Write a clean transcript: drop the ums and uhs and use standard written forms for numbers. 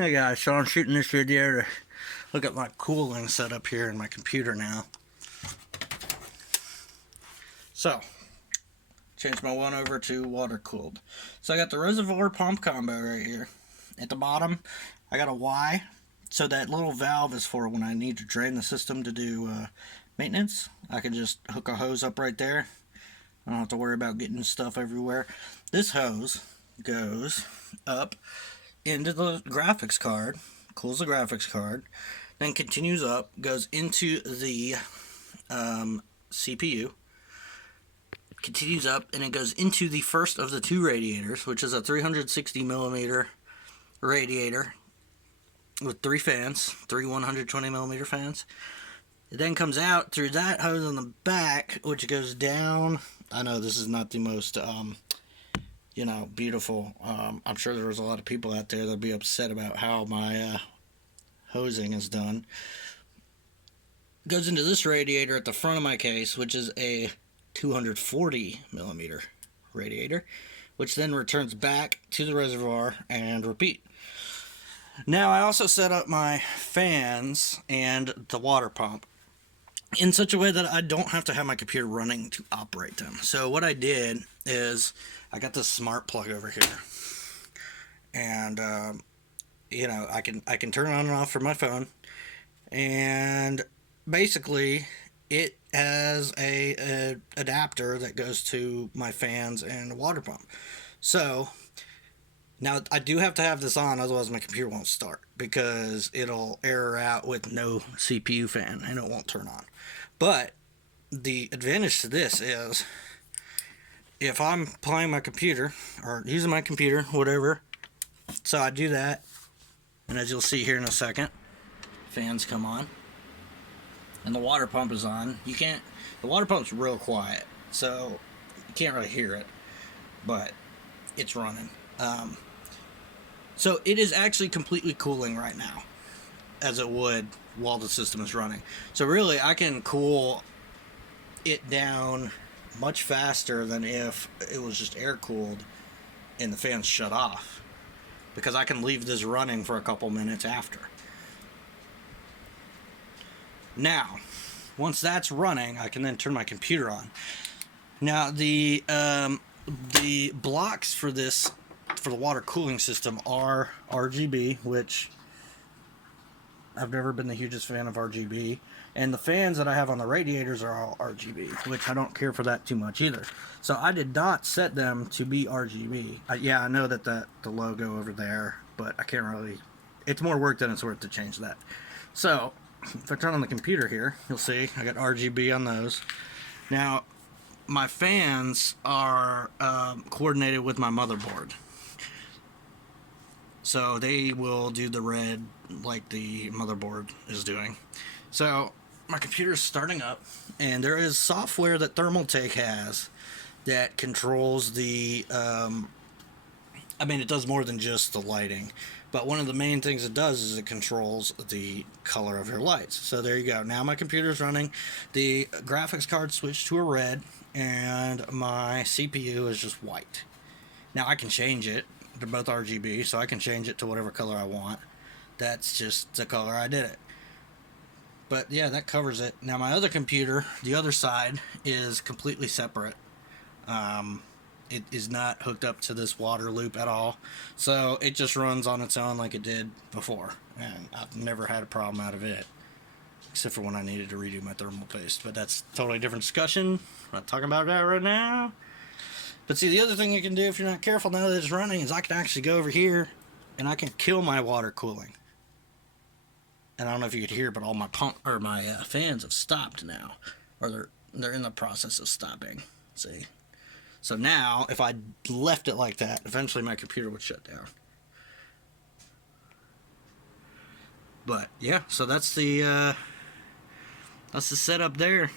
Hey guys, so I'm shooting this video to look at my cooling setup here in my computer now. So, change my one over to water cooled. So I got the reservoir pump combo right here. At the bottom, I got a Y. So that little valve is for when I need to drain the system to do maintenance. I can just hook a hose up right there. I don't have to worry about getting stuff everywhere. This hose goes up into the graphics card, cools the graphics card, then continues up, goes into the CPU, continues up, and it goes into the first of the two radiators, which is a 360 millimeter radiator with three fans, three 120 millimeter fans. It then comes out through that hose on the back, which goes down. I know this is not the most beautiful. I'm sure there was a lot of people out there that'll be upset about how my hosing is done. Goes into this radiator at the front of my case, which is a 240 millimeter radiator, which then returns back to the reservoir and repeat. Now I also set up my fans and the water pump in such a way that I don't have to have my computer running to operate them. So what I did is I got this smart plug over here, and I can turn it on and off from my phone, and basically it has a adapter that goes to my fans and water pump. So now I do have to have this on, otherwise my computer won't start, because it'll error out with no CPU fan and it won't turn on. But the advantage to this is, if I'm playing my computer or using my computer, whatever, so I do that, and as you'll see here in a second, fans come on and the water pump is on. The water pump's real quiet, so you can't really hear it, but it's running. So it is actually completely cooling right now, as it would while the system is running. So really, I can cool it down much faster than if it was just air cooled and the fans shut off, because I can leave this running for a couple minutes after. Now, once that's running, I can then turn my computer on. Now the blocks for the water cooling system are RGB, which I've never been the hugest fan of RGB, and the fans that I have on the radiators are all RGB, which I don't care for that too much either. So I did not set them to be RGB. I know that the logo over there, but I can't really, it's more work than it's worth to change that. So if I turn on the computer here, you'll see I got RGB on those. Now my fans are coordinated with my motherboard, so they will do the red like the motherboard is doing. So my computer is starting up, and there is software that Thermaltake has that controls the it does more than just the lighting, but one of the main things it does is it controls the color of your lights. So there you go. Now my computer is running. The graphics card switched to a red, and my CPU is just white. Now I can change it. They're both RGB, so I can change it to whatever color I want. That's just the color I did it. But yeah, that covers it. Now my other computer, the other side, is completely separate. It is not hooked up to this water loop at all, so it just runs on its own like it did before, and I've never had a problem out of it, except for when I needed to redo my thermal paste. But that's a totally different discussion. I'm not talking about that right now. But see, the other thing you can do if you're not careful now that it's running is I can actually go over here and I can kill my water cooling. And I don't know if you could hear, but all my fans have stopped now, or they're in the process of stopping. See, so now if I left it like that, eventually my computer would shut down. But yeah, so that's the setup there.